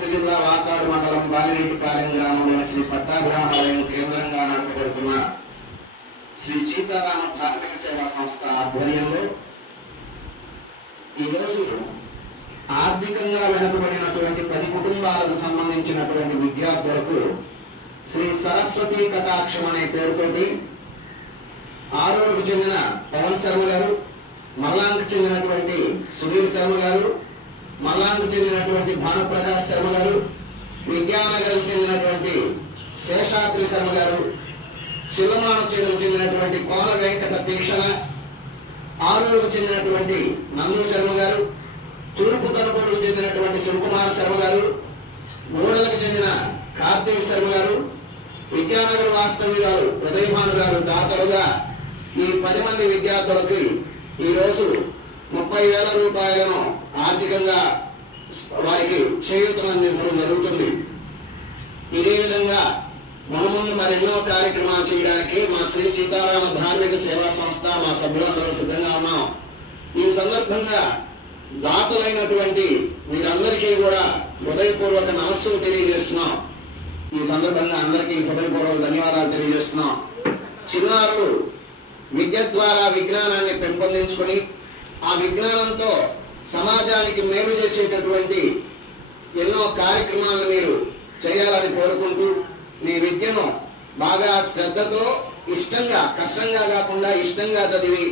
వనపర్తి జిల్లా వాకాడు మండలం బాలిరెడ్డిపాలెం గ్రామంలోని శ్రీ పట్టాభిరామాలయం కేంద్రంగా నడపబడుతున్న శ్రీ సీతారామ ధార్మిక సేవా సంస్థ ఆధ్వర్యంలో ఈరోజు ఆర్థికంగా వెనుకబడినటువంటి 10 కుటుంబాలకు సంబంధించినటువంటి విద్యార్థులకు శ్రీ సరస్వతి కటాక్షం అనే పేరుతోటి ఆరూరుకు చెందిన పవన్ శర్మ గారు, మల్లాంకు చెందినటువంటి సుధీర్ శర్మ గారు, మల్లాంకు చెందినటువంటి భానుప్రకాష్ శర్మ గారు, విద్యానగర్కు చెందినటువంటి శేషాద్రి శర్మ గారు, చిల్లమాను చెందినటువంటి కోన వెంకట తీక్షణ, ఆరూరుకు చెందినటువంటి నందు శర్మ గారు, తూర్పు తనుపూరుకు చెందినటువంటి శివకుమార్ శర్మ గారు, గోడలకు చెందిన కార్తీక్ శర్మ గారు, విద్యానగర్ వాస్తవి గారు, హృదయభాను గారు దాతలుగా ఈ 10 మంది విద్యార్థులకి ఈరోజు 30,000 రూపాయలను ఆర్థికంగా వారికి చేయూతను అందించడం జరుగుతుంది. ఇదే విధంగా ముందు మరెన్నో కార్యక్రమాలు చేయడానికి మా శ్రీ సీతారామ ధార్మిక సేవా సంస్థ మా సభ్యులందరూ సిద్ధంగా ఉన్నాం. ఈ సందర్భంగా దాతలైనటువంటి మీరందరికీ కూడా హృదయపూర్వక నమస్సులు తెలియజేస్తున్నాం. ఈ సందర్భంగా అందరికీ హృదయపూర్వక ధన్యవాదాలు తెలియజేస్తున్నాం. చిన్నారులు విద్య ద్వారా విజ్ఞానాన్ని పెంపొందించుకొని ఆ విజ్ఞానంతో సమాజానికి మేలు చేసేటటువంటి ఎన్నో కార్యక్రమాలను మీరు చేయాలని కోరుకుంటూ మీ విద్యను బాగా శ్రద్ధతో ఇష్టంగా, కష్టంగా కాకుండా ఇష్టంగా చదివి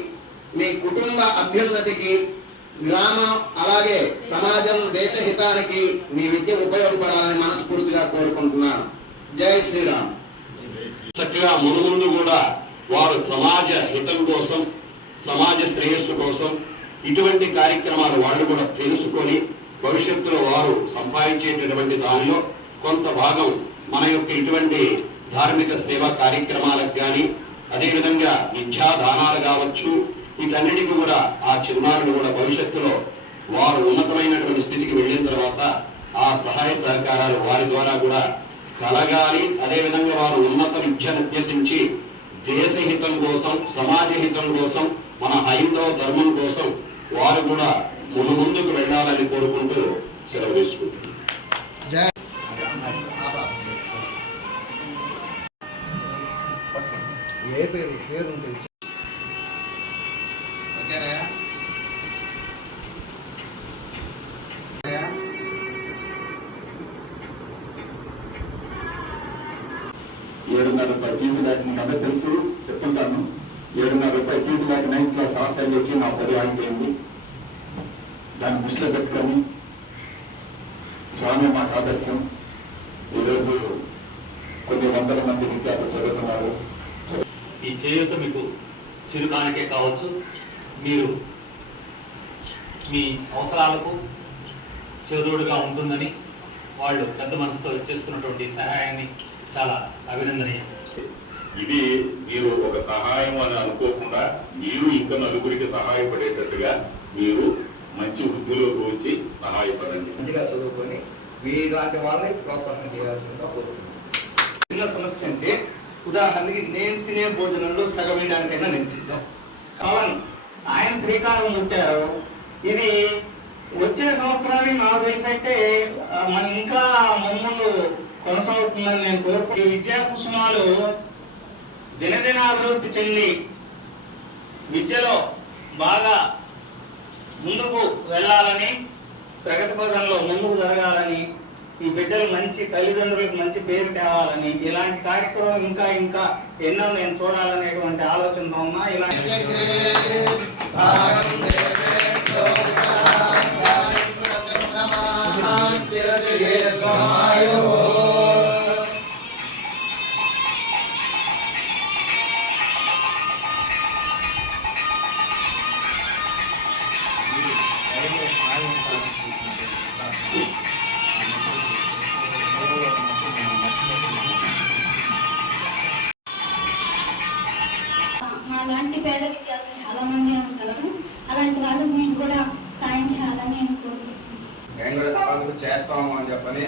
మీ కుటుంబ అభ్యున్నతికి, గ్రామం అలాగే సమాజం, దేశహితానికి మీ విద్య ఉపయోగపడాలని మనస్ఫూర్తిగా కోరుకుంటున్నాను. జై శ్రీరామ్. చక్కగా ముందు కూడా వారు సమాజ హితం కోసం, సమాజ శ్రేయస్సు కోసం ఇటువంటి కార్యక్రమాలు వాళ్ళు కూడా తెలుసుకొని భవిష్యత్తులో వారు సంపాదించేటటువంటి దానిలో కొంత భాగం మన యొక్క ఇటువంటి ధార్మిక సేవా కార్యక్రమాలకు కానీ, అదేవిధంగా విద్యాదానాలు కావచ్చు, వీటన్నిటికీ కూడా ఆ చిన్నారులు కూడా భవిష్యత్తులో వారు ఉన్నతమైనటువంటి స్థితికి వెళ్ళిన తర్వాత ఆ సహాయ సహకారాలు వారి ద్వారా కూడా కలగాలి. అదేవిధంగా వారు ఉన్నత విద్యను అభ్యసించి దేశహితం కోసం, సమాజ హితం కోసం, మన హైందవ ధర్మం కోసం వారు కూడా ముందుకు వెళ్ళాలని కోరుకుంటూ సెలవు తీసుకుంటున్నారు. ఏ పేరు పేరు ఉంటుంది? 7.5 రూపాయల ఫీజు లేక మీకు అందరూ తెలుసు, చెప్తుంటాను. 7.5 రూపాయల ఫీజు లేక 9th క్లాస్ హాఫ్ అయ్యేకి నా చదువు ఆగిపోయింది. దాన్ని దృష్టిలో పెట్టుకొని స్వామి మాకు ఆదర్శం. ఈరోజు కొన్ని వందల మంది విద్యార్థులు చదువుతున్నారు. ఈ చేయూత మీకు చిరుకానికే కావచ్చు, మీరు మీ అవసరాలకు చేదోడుగా ఉంటుందని వాళ్ళు పెద్ద మనసుతో చేస్తున్నటువంటి సహాయాన్ని చాలా అభినందనీయం. ఇది మీరు ఒక సహాయం అని అనుకోకుండా మీరు ఇంకా నలుగురికి సహాయపడేటట్టుగా మీరు మంచి వృద్ధిలోకి వచ్చి సహాయపడండి. మంచిగా చదువుకొని వీలాంటి వాళ్ళని ప్రోత్సాహం చేయాల్సిందిగా కోరుతున్నాను. చిన్న సమస్య అంటే ఉదాహరణకి నేను తినే భోజనంలో సగం వేయడానికైనా నేను సిద్ధం. పవన్ ఆయన శ్రీకారం చుట్టారు. ఇది వచ్చే సంవత్సరానికి నాకు తెలిసైతే మనం ఇంకా ముందు కొనసాగుతుందని నేను కోరుకుంటున్నాను. ఈ విద్యా కుసుమాలు దినదిన అభివృద్ధి చెంది విద్యలో బాగా ముందుకు వెళ్ళాలని, ప్రగతి పదంలో ముందుకు జరగాలని, ఈ బిడ్డలు మంచి తల్లిదండ్రులకు మంచి పేరు తేవాలని, ఇలాంటి కార్యక్రమం ఇంకా ఇంకా ఎన్నో నేను చూడాలనేటువంటి ఆలోచనతో ఉన్నా. ఇలాంటి అలాంటి పేద విద్యార్థులు చాలా మంది ఉంటారు. అలాంటి వాళ్ళకి మేము కూడా సాయం చేయాలని నేను కోరుకుంటున్నాను. మేము కూడా తప్పకుండా చేస్తాము అని చెప్పని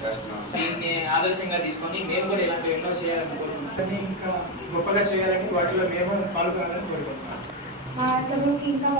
చేస్తున్నాం. దీన్ని ఆదర్శంగా తీసుకొని మేము కూడా ఇలాంటి ఎన్నో చేయాలని కోరుకుంటున్నాం. ఇంకా గొప్పగా చేయాలని వాటిలో మేము పాల్గొనాలని కోరుకుంటున్నాం. మా చదువుకి ఇంకా